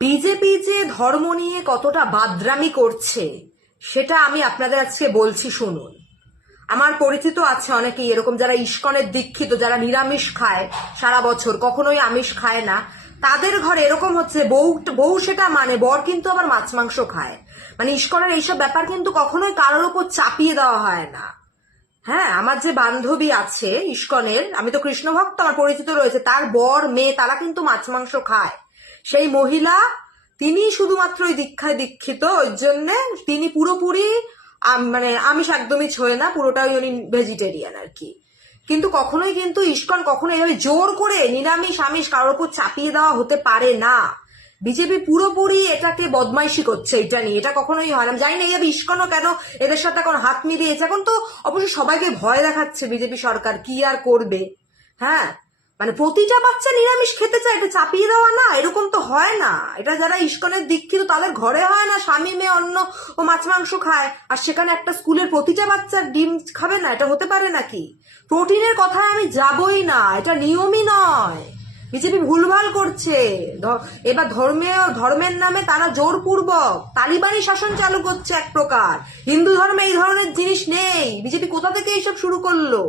BJP যে ধর্ম নিয়ে কতটা বাদরামি করছে সেটা আমি আপনাদের আজকে বলছি, শুনুন। আমার পরিচিত আছে অনেকেই এরকম, যারা ইস্কনের দীক্ষিত, যারা নিরামিষ খায় সারা বছর, কখনোই আমিষ খায় না। তাদের ঘরে এরকম হচ্ছে, বউ সেটা মানে, বর কিন্তু আবার মাছ মাংস খায়। মানে ইস্কনের এইসব ব্যাপার কিন্তু কখনোই কারোর উপর চাপিয়ে দেওয়া হয় না। হ্যাঁ, আমার যে বান্ধবী আছে ইস্কনের, আমি তো কৃষ্ণ ভক্ত, আমার পরিচিত রয়েছে, তার বর মেয়ে তারা কিন্তু মাছ মাংস খায়। সেই মহিলা, তিনি শুধুমাত্র ওই দীক্ষায় দীক্ষিত, ওই জন্যে তিনি পুরোপুরি মানে আমিষ একদমই ছোঁয় না, পুরোটাই উনি ভেজিটেরিয়ান আর কি। কিন্তু কখনোই কিন্তু ইস্কন কখনো এভাবে জোর করে নিরামিষ আমিষ কারোর উপর চাপিয়ে দেওয়া হতে পারে না। বিজেপি পুরোপুরি এটাকে বদমাইশি করছে, এটা নিয়ে এটা কখনোই হয় না। জানি না এইভাবে ইস্কনও কেন এদের সাথে এখন হাত মিলিয়েছে। এখন তো অবশ্য সবাইকে ভয় দেখাচ্ছে বিজেপি সরকার, কি আর করবে। হ্যাঁ, মানে প্রতিটা বাচ্চা নিরামিষ খেতে চায়, এটা চাপিয়ে দেওয়া না, এরকম তো হয় না। এটা যারা ইস্কনের দীক্ষিত তাদের ঘরে হয় না, স্বামী মেয়ে অন্য ও মাছ মাংস খায়, আর সেখানে একটা স্কুলের প্রতিটা বাচ্চা ডিম খাবে না? এটা হতে পারে নাকি? প্রোটিনের কথায় আমি যাবই না, এটা নিয়মই নয়। বিজেপি ভুলভাল করছে। এবার ধর্মের নামে তারা জোরপূর্বক তালিবানি শাসন চালু করছে এক প্রকার। হিন্দু ধর্মে এই ধরনের জিনিস নেই। বিজেপি কোথা থেকে এইসব শুরু করলো?